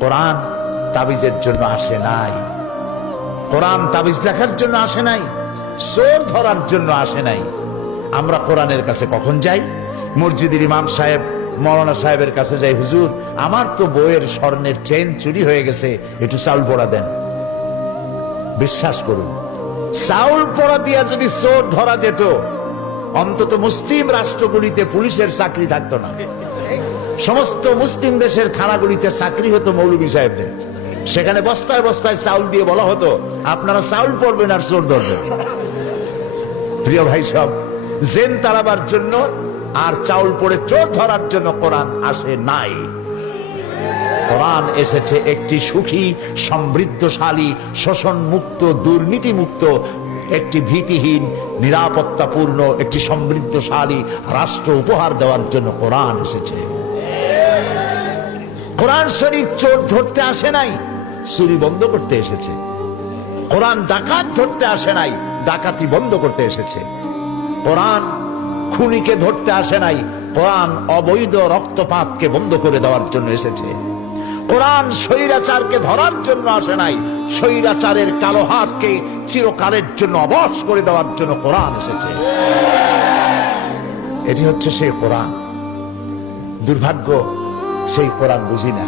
কোরআন তাবিজের জন্য আসে নাই, কোরআন তাবিজ লেখার জন্য আসে নাই, চোর ধরার জন্য আসে নাই। আমরা কোরআনের কাছে কখন যাই? মসজিদের ইমাম সাহেব মৌলানা সাহেবের কাছে যাই, হুজুর আমার তো বইয়ের স্বর্ণের চেন চুরি হয়ে গেছে, একটু চাউল পোড়া দেন। বিশ্বাস করুন, চাউল পোড়া দিয়া যদি চোর ধরা যেত, অন্তত মুসলিম রাষ্ট্রগুলিতে পুলিশের চাকরি থাকতো না। সমস্ত মুসলিম দেশের খানাগুলিতে চাকরি হতো মৌলভী সাহেবদের। সেখানে বস্তায় বস্তায় চাউল দিয়ে বলা হতো, আপনারা চাউল পড়বেন আর চোর ধরবেন। প্রিয় ভাই সব, জেন তাড়াবার জন্য আর চাউল পড়ে চোর ধরার জন্য কোরআন আসে নাই। কোরআন এসেছে একটি সুখী, সমৃদ্ধশালী, শোষণ মুক্ত, দুর্নীতি মুক্ত, একটি ভীতিহীন, নিরাপত্তাপূর্ণ, একটি সমৃদ্ধশালী রাষ্ট্র উপহার দেওয়ার জন্য কোরআন এসেছে। কোরআন শরীফ চোর ধরতে আসে নাই, চুরি বন্ধ করতে এসেছে। কোরআন ডাকাত ধরতে আসে নাই, ডাকাতি বন্ধ করতে এসেছে। কোরআন খুনিকে ধরতে আসে নাই, কোরআন অবৈধ রক্তপাতকে বন্ধ করে দেওয়ার জন্য এসেছে। কোরআন স্বৈরাচারকে ধরার জন্য আসে নাই, স্বৈরাচারের কালো হাতকে চিরকালের জন্য অবশ করে দেওয়ার জন্য কোরআন এসেছে। এটি হচ্ছে সেই কোরআন। দুর্ভাগ্য, সেই কোরআন বুঝি না।